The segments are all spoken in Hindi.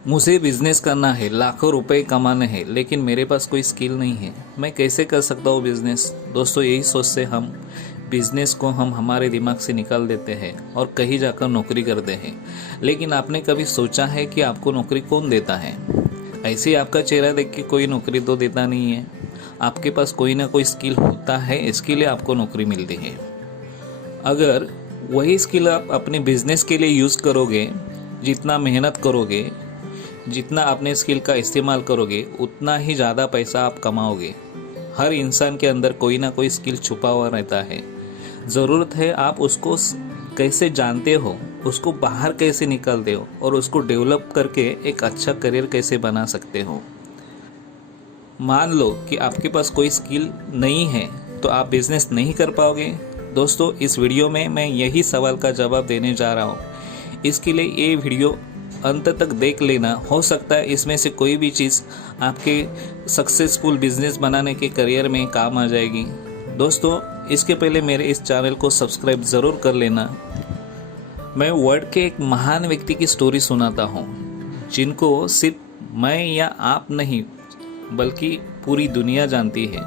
मुझे बिजनेस करना है, लाखों रुपए कमाने हैं, लेकिन मेरे पास कोई स्किल नहीं है। मैं कैसे कर सकता हूँ बिजनेस? दोस्तों, यही सोच से हम बिजनेस को हमारे दिमाग से निकाल देते हैं और कहीं जाकर नौकरी करते हैं। लेकिन आपने कभी सोचा है कि आपको नौकरी कौन देता है? ऐसे ही आपका चेहरा देख के कोई नौकरी तो देता नहीं है। आपके पास कोई ना कोई स्किल होता है, इसके लिए आपको नौकरी मिलती है। अगर वही स्किल आप अपने बिजनेस के लिए यूज़ करोगे, जितना मेहनत करोगे, जितना अपने स्किल का इस्तेमाल करोगे, उतना ही ज़्यादा पैसा आप कमाओगे। हर इंसान के अंदर कोई ना कोई स्किल छुपा हुआ रहता है। ज़रूरत है आप उसको कैसे जानते हो, उसको बाहर कैसे निकालते हो और उसको डेवलप करके एक अच्छा करियर कैसे बना सकते हो। मान लो कि आपके पास कोई स्किल नहीं है तो आप बिजनेस नहीं कर पाओगे। दोस्तों, इस वीडियो में मैं यही सवाल का जवाब देने जा रहा हूँ। इसके लिए ये वीडियो अंत तक देख लेना। हो सकता है इसमें से कोई भी चीज़ आपके सक्सेसफुल बिजनेस बनाने के करियर में काम आ जाएगी। दोस्तों, इसके पहले मेरे इस चैनल को सब्सक्राइब ज़रूर कर लेना। मैं वर्ल्ड के एक महान व्यक्ति की स्टोरी सुनाता हूँ, जिनको सिर्फ मैं या आप नहीं बल्कि पूरी दुनिया जानती है।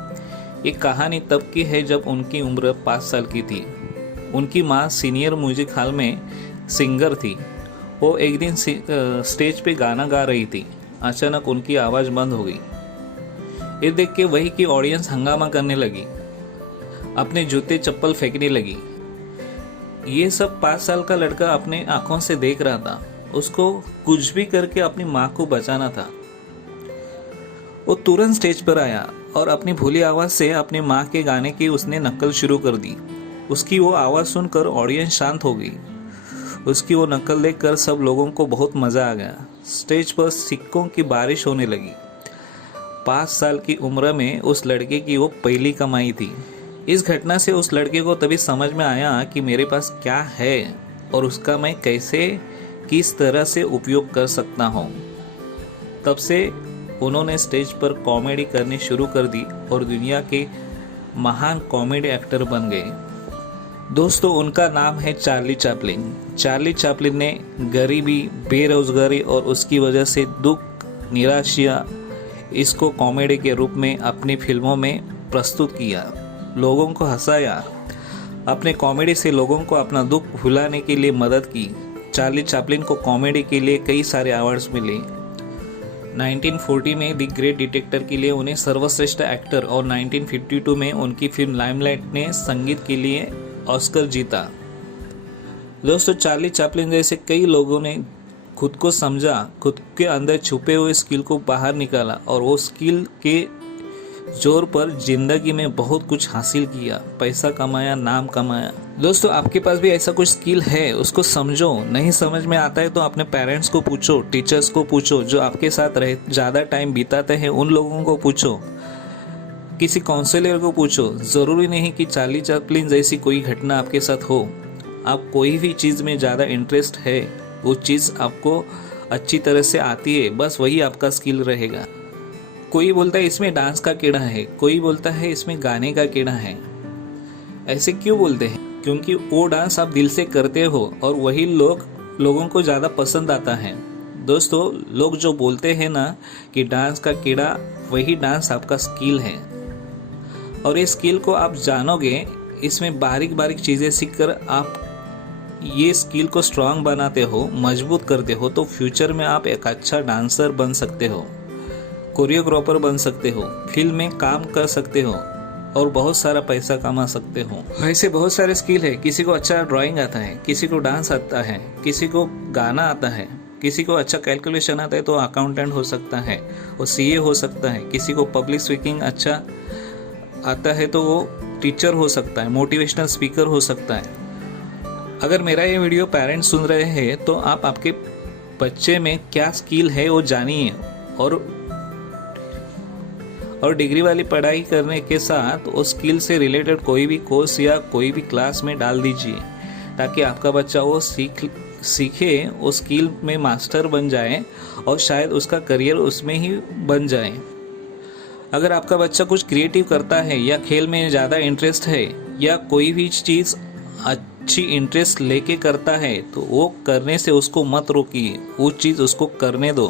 ये कहानी तब की है जब उनकी उम्र 5 साल की थी। उनकी माँ सीनियर म्यूजिक हॉल में सिंगर थी। वो एक दिन स्टेज पे गाना गा रही थी। अचानक उनकी आवाज़ बंद हो गई। ये देख के वही की ऑडियंस हंगामा करने लगी, अपने जूते चप्पल फेंकने लगी। ये सब 5 साल का लड़का अपने आंखों से देख रहा था। उसको कुछ भी करके अपनी माँ को बचाना था। वो तुरंत स्टेज पर आया और अपनी भोली आवाज़ से अपनी माँ के गाने की उसने नकल शुरू कर दी। उसकी वो आवाज़ सुनकर ऑडियंस शांत हो गई। उसकी वो नकल देखकर सब लोगों को बहुत मज़ा आ गया। स्टेज पर सिक्कों की बारिश होने लगी। 5 साल की उम्र में उस लड़के की वो पहली कमाई थी। इस घटना से उस लड़के को तभी समझ में आया कि मेरे पास क्या है और उसका मैं कैसे, किस तरह से उपयोग कर सकता हूँ। तब से उन्होंने स्टेज पर कॉमेडी करनी शुरू कर दी और दुनिया के महान कॉमेडी एक्टर बन गए। दोस्तों, उनका नाम है चार्ली चैपलिन। चार्ली चैपलिन ने गरीबी, बेरोजगारी और उसकी वजह से दुख, निराशा, इसको कॉमेडी के रूप में अपनी फिल्मों में प्रस्तुत किया, लोगों को हंसाया। अपने कॉमेडी से लोगों को अपना दुख भुलाने के लिए मदद की। चार्ली चैपलिन को कॉमेडी के लिए कई सारे अवार्ड्स मिले। 1940 में द ग्रेट डिटेक्टर के लिए उन्हें सर्वश्रेष्ठ एक्टर और 1952 में उनकी फिल्म लाइमलाइट ने संगीत के लिए ऑस्कर जीता। दोस्तों, चार्ली चैपलिन जैसे कई लोगों ने खुद को समझा, खुद के अंदर छुपे हुए स्किल को बाहर निकाला और वो स्किल के जोर पर जिंदगी में बहुत कुछ हासिल किया, पैसा कमाया, नाम कमाया। दोस्तों, आपके पास भी ऐसा कुछ स्किल है, उसको समझो। नहीं समझ में आता है तो अपने पेरेंट्स को पूछो, टीचर्स को पूछो, जो आपके साथ ज़्यादा टाइम बिताते हैं उन लोगों को पूछो, किसी काउंसलर को पूछो। ज़रूरी नहीं कि चार्ली चैपलिन जैसी कोई घटना आपके साथ हो। आप कोई भी चीज़ में ज़्यादा इंटरेस्ट है, वो चीज़ आपको अच्छी तरह से आती है, बस वही आपका स्किल रहेगा। कोई बोलता है इसमें डांस का कीड़ा है, कोई बोलता है इसमें गाने का कीड़ा है। ऐसे क्यों बोलते हैं? क्योंकि वो डांस आप दिल से करते हो और वही लोगों को ज़्यादा पसंद आता है। दोस्तों, लोग जो बोलते हैं ना कि डांस का कीड़ा, वही डांस आपका स्किल है। और इस स्किल को आप जानोगे, इसमें बारीक बारीक चीज़ें सीखकर आप ये स्किल को स्ट्रांग बनाते हो, मजबूत करते हो, तो फ्यूचर में आप एक अच्छा डांसर बन सकते हो, कोरियोग्राफर बन सकते हो, फिल्म में काम कर सकते हो और बहुत सारा पैसा कमा सकते हो। ऐसे बहुत सारे स्किल है। किसी को अच्छा ड्राइंग आता है, किसी को डांस आता है, किसी को गाना आता है, किसी को अच्छा कैलकुलेशन आता है तो अकाउंटेंट हो सकता है, वो सीए हो सकता है। किसी को पब्लिक स्पीकिंग अच्छा आता है तो वो टीचर हो सकता है, मोटिवेशनल स्पीकर हो सकता है। अगर मेरा ये वीडियो पेरेंट्स सुन रहे हैं तो आप आपके बच्चे में क्या स्किल है वो जानिए और डिग्री वाली पढ़ाई करने के साथ उस स्किल से रिलेटेड कोई भी कोर्स या कोई भी क्लास में डाल दीजिए, ताकि आपका बच्चा वो सीखे, उस स्किल में मास्टर बन जाए और शायद उसका करियर उसमें ही बन जाए। अगर आपका बच्चा कुछ क्रिएटिव करता है या खेल में ज़्यादा इंटरेस्ट है या कोई भी चीज़ अच्छी इंटरेस्ट लेके करता है तो वो करने से उसको मत रोकिए, वो चीज़ उसको करने दो,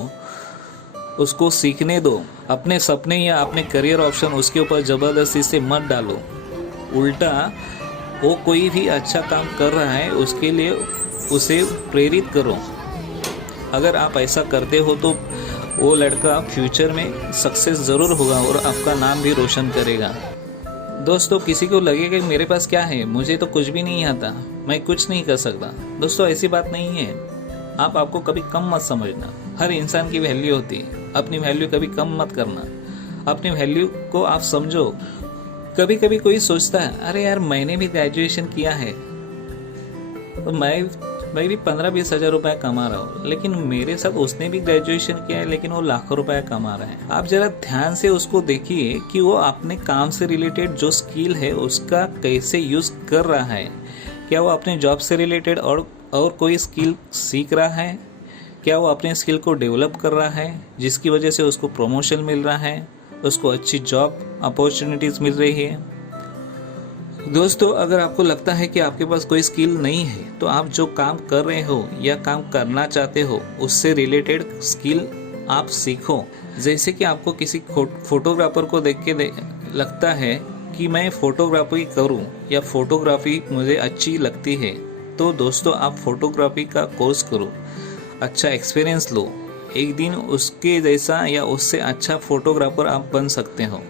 उसको सीखने दो। अपने सपने या अपने करियर ऑप्शन उसके ऊपर ज़बरदस्ती से मत डालो। उल्टा वो कोई भी अच्छा काम कर रहा है उसके लिए उसे प्रेरित करो। अगर आप ऐसा करते हो तो वो लड़का फ्यूचर में सक्सेस ज़रूर होगा और आपका नाम भी रोशन करेगा। दोस्तों, किसी को लगेगा कि मेरे पास क्या है, मुझे तो कुछ भी नहीं आता, मैं कुछ नहीं कर सकता। दोस्तों, ऐसी बात नहीं है। आपको कभी कम मत समझना। हर इंसान की वैल्यू होती है, अपनी वैल्यू कभी कम मत करना। अपनी वैल्यू को आप समझो। कभी कभी कोई सोचता है, अरे यार मैंने भी ग्रेजुएशन किया है तो मैं भी 15-20 हज़ार रुपये कमा रहा हूँ, लेकिन मेरे साथ उसने भी ग्रेजुएशन किया है लेकिन वो लाखों रुपए कमा रहा है। आप जरा ध्यान से उसको देखिए कि वो अपने काम से रिलेटेड जो स्किल है उसका कैसे यूज कर रहा है। क्या वो अपने जॉब से रिलेटेड और कोई स्किल सीख रहा है? क्या वो अपने स्किल को डेवलप कर रहा है जिसकी वजह से उसको प्रमोशन मिल रहा है, उसको अच्छी जॉब अपॉर्चुनिटीज मिल रही है? दोस्तों, अगर आपको लगता है कि आपके पास कोई स्किल नहीं है तो आप जो काम कर रहे हो या काम करना चाहते हो उससे रिलेटेड स्किल आप सीखो। जैसे कि आपको किसी फोटोग्राफर को देख के लगता है कि मैं फोटोग्राफी करूं या फोटोग्राफी मुझे अच्छी लगती है, तो दोस्तों आप फोटोग्राफी का कोर्स करो, अच्छा एक्सपीरियंस लो। एक दिन उसके जैसा या उससे अच्छा फोटोग्राफर आप बन सकते हो।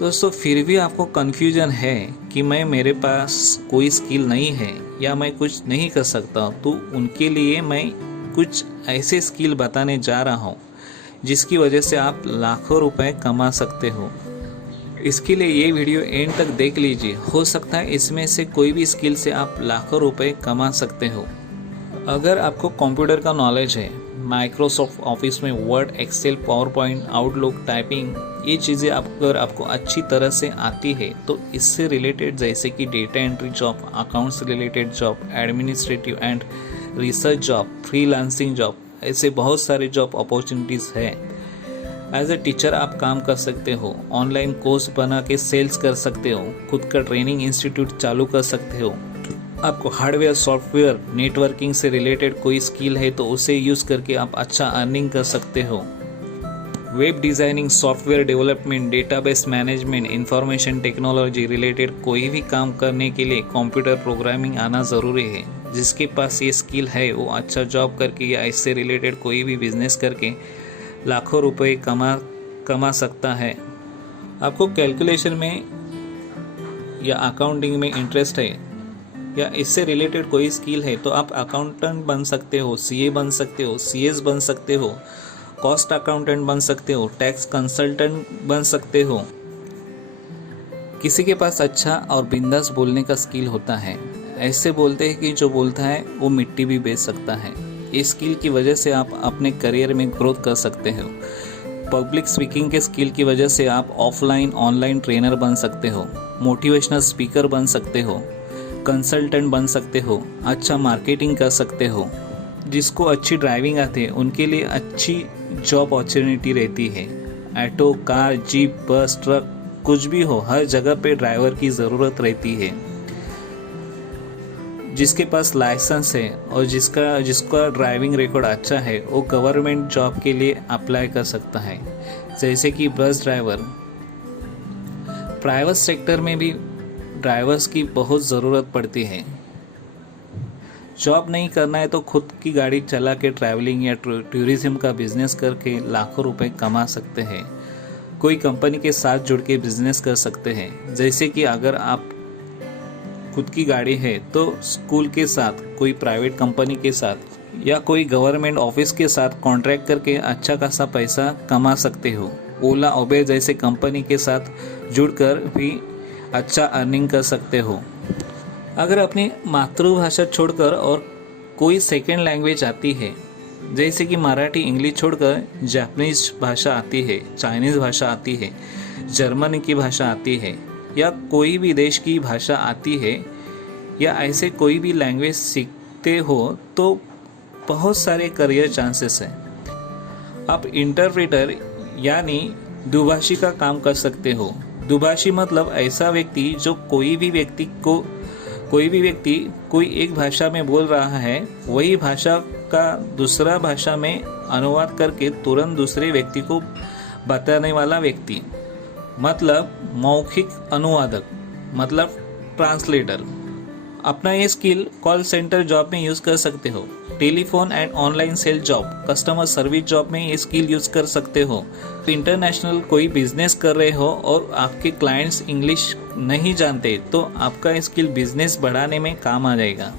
दोस्तों, फिर भी आपको कन्फ्यूजन है कि मेरे पास कोई स्किल नहीं है या मैं कुछ नहीं कर सकता, तो उनके लिए मैं कुछ ऐसे स्किल बताने जा रहा हूँ जिसकी वजह से आप लाखों रुपए कमा सकते हो। इसके लिए ये वीडियो एंड तक देख लीजिए, हो सकता है इसमें से कोई भी स्किल से आप लाखों रुपए कमा सकते हो। अगर आपको कंप्यूटर का नॉलेज है, माइक्रोसॉफ्ट ऑफिस में Word, Excel, PowerPoint, Outlook, typing, ये चीज़ें अगर आपको अच्छी तरह से आती है तो इससे रिलेटेड जैसे कि data entry job, accounts related job, administrative and research job, freelancing job, ऐसे बहुत सारे जॉब अपॉर्चुनिटीज़ है। एज ए टीचर आप काम कर सकते हो, ऑनलाइन कोर्स बना के सेल्स कर सकते हो, खुद का ट्रेनिंग इंस्टीट्यूट चालू कर सकते हो। आपको हार्डवेयर, सॉफ्टवेयर, नेटवर्किंग से रिलेटेड कोई स्किल है तो उसे यूज़ करके आप अच्छा अर्निंग कर सकते हो। Web designing, software development, database management, information technology related कोई भी काम करने के लिए कंप्यूटर प्रोग्रामिंग आना ज़रूरी है। जिसके पास ये स्किल है वो अच्छा जॉब करके या इससे रिलेटेड कोई भी बिजनेस करके लाखों रुपए कमा सकता है। आपको कैलकुलेशन में या अकाउंटिंग में इंटरेस्ट है या इससे रिलेटेड कोई स्किल है तो आप अकाउंटेंट बन सकते हो, सीए बन सकते हो, सीएस बन सकते हो, कॉस्ट अकाउंटेंट बन सकते हो, टैक्स कंसल्टेंट बन सकते हो। किसी के पास अच्छा और बिंदास बोलने का स्किल होता है। ऐसे बोलते हैं कि जो बोलता है वो मिट्टी भी बेच सकता है। इस स्किल की वजह से आप अपने करियर में ग्रोथ कर सकते हो। पब्लिक स्पीकिंग के स्किल की वजह से आप ऑफलाइन ऑनलाइन ट्रेनर बन सकते हो, मोटिवेशनल स्पीकर बन सकते हो, कंसल्टेंट बन सकते हो, अच्छा मार्केटिंग कर सकते हो। जिसको अच्छी ड्राइविंग आती है उनके लिए अच्छी जॉब अपॉर्चुनिटी रहती है। ऑटो, कार, जीप, बस, ट्रक, कुछ भी हो, हर जगह पे ड्राइवर की ज़रूरत रहती है। जिसके पास लाइसेंस है और जिसका ड्राइविंग रिकॉर्ड अच्छा है वो गवर्नमेंट जॉब के लिए अप्लाई कर सकता है, जैसे कि बस ड्राइवर। प्राइवेट सेक्टर में भी ड्राइवर्स की बहुत ज़रूरत पड़ती है। जॉब नहीं करना है तो खुद की गाड़ी चला के ट्रैवलिंग या टूरिज्म का बिजनेस करके लाखों रुपए कमा सकते हैं। कोई कंपनी के साथ जुड़ के बिजनेस कर सकते हैं, जैसे कि अगर आप खुद की गाड़ी है तो स्कूल के साथ, कोई प्राइवेट कंपनी के साथ या कोई गवर्नमेंट ऑफिस के साथ कॉन्ट्रैक्ट करके अच्छा खासा पैसा कमा सकते हो। ओला, उबेर जैसे कंपनी के साथ जुड़कर भी अच्छा अर्निंग कर सकते हो। अगर अपनी मातृभाषा छोड़कर और कोई सेकेंड लैंग्वेज आती है, जैसे कि मराठी, इंग्लिश छोड़कर जापानीज भाषा आती है, चाइनीज़ भाषा आती है, जर्मनी की भाषा आती है या कोई भी देश की भाषा आती है या ऐसे कोई भी लैंग्वेज सीखते हो तो बहुत सारे करियर चांसेस हैं। आप इंटरप्रेटर यानी दुभाषी का काम कर सकते हो। दुभाषी मतलब ऐसा व्यक्ति जो कोई भी व्यक्ति को कोई भी व्यक्ति कोई एक भाषा में बोल रहा है, वही भाषा का दूसरा भाषा में अनुवाद करके तुरंत दूसरे व्यक्ति को बताने वाला व्यक्ति, मतलब मौखिक अनुवादक, मतलब ट्रांसलेटर। अपना ये स्किल कॉल सेंटर जॉब में यूज़ कर सकते हो, telephone and online sale job, customer service job में ये स्किल यूज़ कर सकते हो। इंटरनेशनल कोई बिजनेस कर रहे हो और आपके क्लाइंट्स इंग्लिश नहीं जानते तो आपका स्किल बिजनेस बढ़ाने में काम आ जाएगा।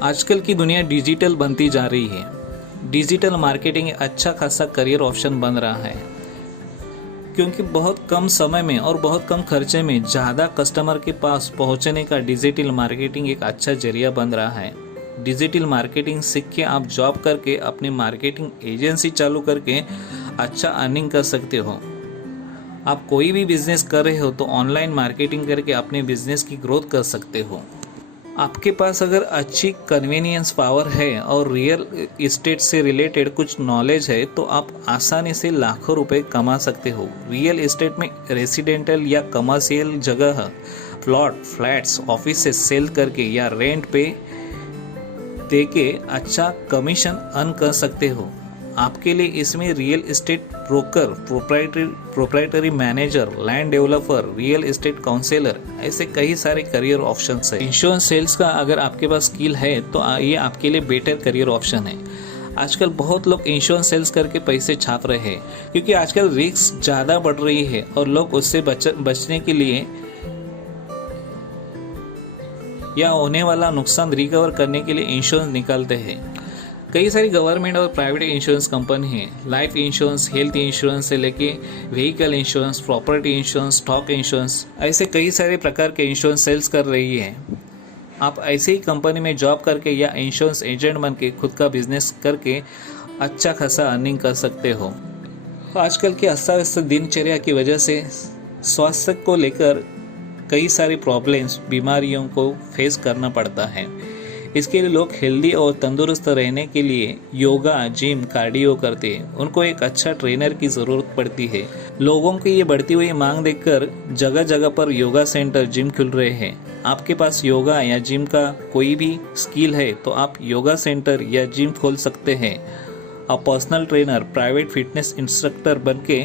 आजकल की दुनिया डिजिटल बनती जा रही है। डिजिटल मार्केटिंग एक अच्छा खासा करियर ऑप्शन बन रहा है, क्योंकि बहुत कम समय में और बहुत कम खर्चे में ज़्यादा कस्टमर के पास पहुंचने का डिजिटल मार्केटिंग एक अच्छा जरिया बन रहा है। डिजिटल मार्केटिंग सीख के आप जॉब करके अपनी मार्केटिंग एजेंसी चालू करके अच्छा अर्निंग कर सकते हो। आप कोई भी बिजनेस कर रहे हो तो ऑनलाइन मार्केटिंग करके अपने बिजनेस की ग्रोथ कर सकते हो। आपके पास अगर अच्छी कन्वीनियंस पावर है और रियल इस्टेट से रिलेटेड कुछ नॉलेज है तो आप आसानी से लाखों रुपए कमा सकते हो। रियल इस्टेट में रेसिडेंटल या कमर्शियल जगह, प्लॉट, फ्लैट्स, ऑफिस से सेल करके या रेंट पे देके अच्छा कमीशन अर्न कर सकते हो। आपके लिए इसमें real estate broker, proprietary manager, land developer, real estate counsellor, ऐसे कई सारे करियर ऑप्शंस है। इंश्योरेंस सेल्स का अगर आपके पास स्किल है तो ये आपके लिए बेटर करियर ऑप्शन है। आजकल बहुत लोग इंश्योरेंस सेल्स करके पैसे छाप रहे हैं, क्योंकि आजकल रिस्क ज़्यादा बढ़ रही है और लोग उससे बचने के लिए या होने वाला नुकसान रिकवर करने के लिए इंश्योरेंस निकालते हैं। कई सारी गवर्नमेंट और प्राइवेट इंश्योरेंस कंपनी हैं। लाइफ इंश्योरेंस, हेल्थ इंश्योरेंस से लेके vehicle insurance, property insurance, stock insurance, ऐसे कई सारे प्रकार के इंश्योरेंस सेल्स कर रही है। आप ऐसे ही कंपनी में जॉब करके या इंश्योरेंस एजेंट बन के खुद का बिजनेस करके अच्छा खासा अर्निंग कर सकते हो। आजकल की अस्त व्यस्त दिनचर्या की वजह से स्वास्थ्य को लेकर कई सारी प्रॉब्लम्स, बीमारियों को फेस करना पड़ता है। इसके लिए लोग हेल्दी और तंदुरुस्त रहने के लिए योगा, जिम, कार्डियो करते हैं। उनको एक अच्छा ट्रेनर की ज़रूरत पड़ती है। लोगों की ये बढ़ती हुई मांग देखकर जगह जगह पर योगा सेंटर, जिम खुल रहे हैं। आपके पास योगा या जिम का कोई भी स्किल है तो आप योगा सेंटर या जिम खोल सकते हैं। आप personal trainer, private fitness instructor बन के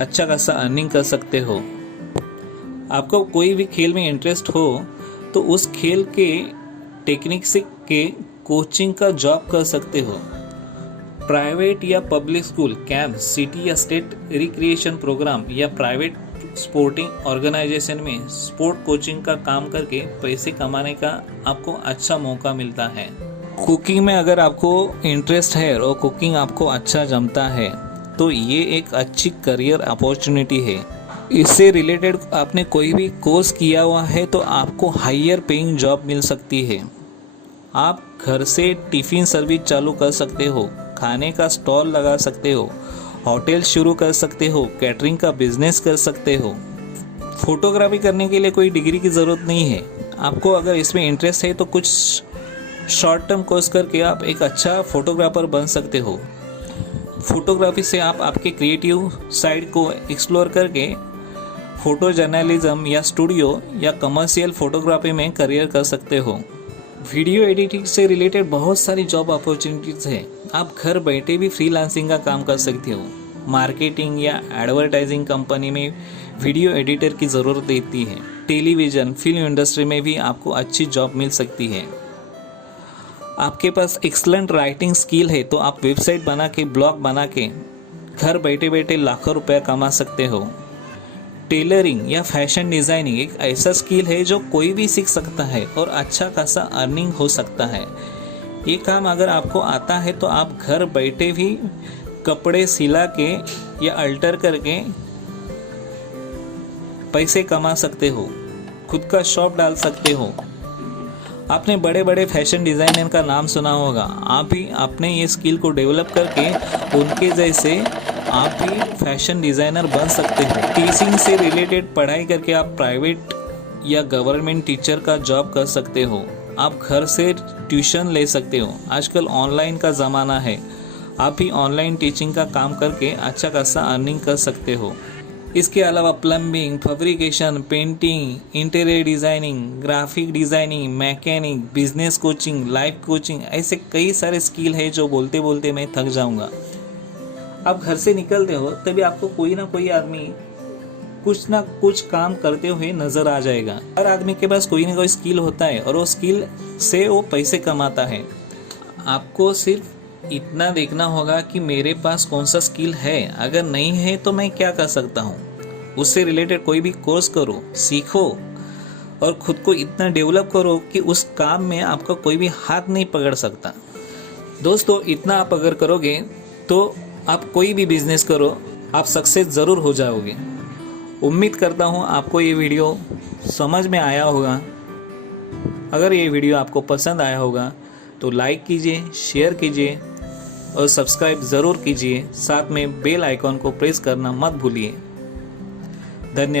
अच्छा खासा अर्निंग कर सकते हो। आपको कोई भी खेल में इंटरेस्ट हो तो उस खेल के टेक्निक सीख के कोचिंग का जॉब कर सकते हो। प्राइवेट या पब्लिक स्कूल, कैंप, सिटी या स्टेट रिक्रिएशन प्रोग्राम या प्राइवेट स्पोर्टिंग ऑर्गेनाइजेशन में स्पोर्ट कोचिंग का काम करके पैसे कमाने का आपको अच्छा मौका मिलता है। कुकिंग में अगर आपको इंटरेस्ट है और कुकिंग आपको अच्छा जमता है तो ये एक अच्छी करियर अपॉर्चुनिटी है। इससे रिलेटेड आपने कोई भी कोर्स किया हुआ है तो आपको हायर पेइंग जॉब मिल सकती है। आप घर से टिफ़िन सर्विस चालू कर सकते हो, खाने का स्टॉल लगा सकते हो, होटल शुरू कर सकते हो, कैटरिंग का बिजनेस कर सकते हो। फोटोग्राफी करने के लिए कोई डिग्री की ज़रूरत नहीं है। आपको अगर इसमें इंटरेस्ट है तो कुछ शॉर्ट टर्म कोर्स करके आप एक अच्छा फोटोग्राफर बन सकते हो। फोटोग्राफी से आप आपके क्रिएटिव साइड को एक्सप्लोर करके फोटो जर्नलिज्म या स्टूडियो या कमर्शियल फोटोग्राफी में करियर कर सकते हो। वीडियो एडिटिंग से रिलेटेड बहुत सारी जॉब अपॉर्चुनिटीज़ है। आप घर बैठे भी फ्रीलांसिंग का काम कर सकते हो। मार्केटिंग या एडवर्टाइजिंग कंपनी में वीडियो एडिटर की ज़रूरत रहती है। टेलीविज़न, फिल्म इंडस्ट्री में भी आपको अच्छी जॉब मिल सकती है। आपके पास एक्सलेंट राइटिंग स्किल है तो आप वेबसाइट बना के, ब्लॉग बना के घर बैठे बैठे लाखों रुपया कमा सकते हो। टेलरिंग या फैशन डिज़ाइनिंग एक ऐसा स्किल है जो कोई भी सीख सकता है और अच्छा खासा अर्निंग हो सकता है। ये काम अगर आपको आता है तो आप घर बैठे भी कपड़े सिला के या अल्टर करके पैसे कमा सकते हो, खुद का शॉप डाल सकते हो। आपने बड़े बड़े फैशन डिज़ाइनर का नाम सुना होगा। आप भी अपने ये स्किल को डेवलप करके उनके जैसे आप भी फैशन डिज़ाइनर बन सकते हो। टीचिंग से रिलेटेड पढ़ाई करके आप प्राइवेट या गवर्नमेंट टीचर का जॉब कर सकते हो। आप घर से ट्यूशन ले सकते हो। आजकल ऑनलाइन का ज़माना है। आप भी ऑनलाइन टीचिंग का काम करके अच्छा खासा अर्निंग कर सकते हो। इसके अलावा plumbing, fabrication, painting, interior designing, graphic designing, mechanic, business coaching, life coaching, ऐसे कई सारे स्किल है जो बोलते बोलते मैं थक जाऊंगा। आप घर से निकलते हो तभी आपको कोई ना कोई आदमी कुछ ना कुछ काम करते हुए नजर आ जाएगा। हर आदमी के पास कोई ना कोई स्किल होता है और वो स्किल से वो पैसे कमाता है। आपको सिर्फ इतना देखना होगा कि मेरे पास कौन सा स्किल है, अगर नहीं है तो मैं क्या कर सकता हूँ। उससे रिलेटेड कोई भी कोर्स करो, सीखो और खुद को इतना डेवलप करो कि उस काम में आपका कोई भी हाथ नहीं पकड़ सकता। दोस्तों, इतना आप अगर करोगे तो आप कोई भी बिजनेस करो, आप सक्सेस ज़रूर हो जाओगे। उम्मीद करता हूँ आपको ये वीडियो समझ में आया होगा। अगर ये वीडियो आपको पसंद आया होगा तो लाइक कीजिए, शेयर कीजिए और सब्सक्राइब ज़रूर कीजिए। साथ में बेल आइकॉन को प्रेस करना मत भूलिए। धन्यवाद।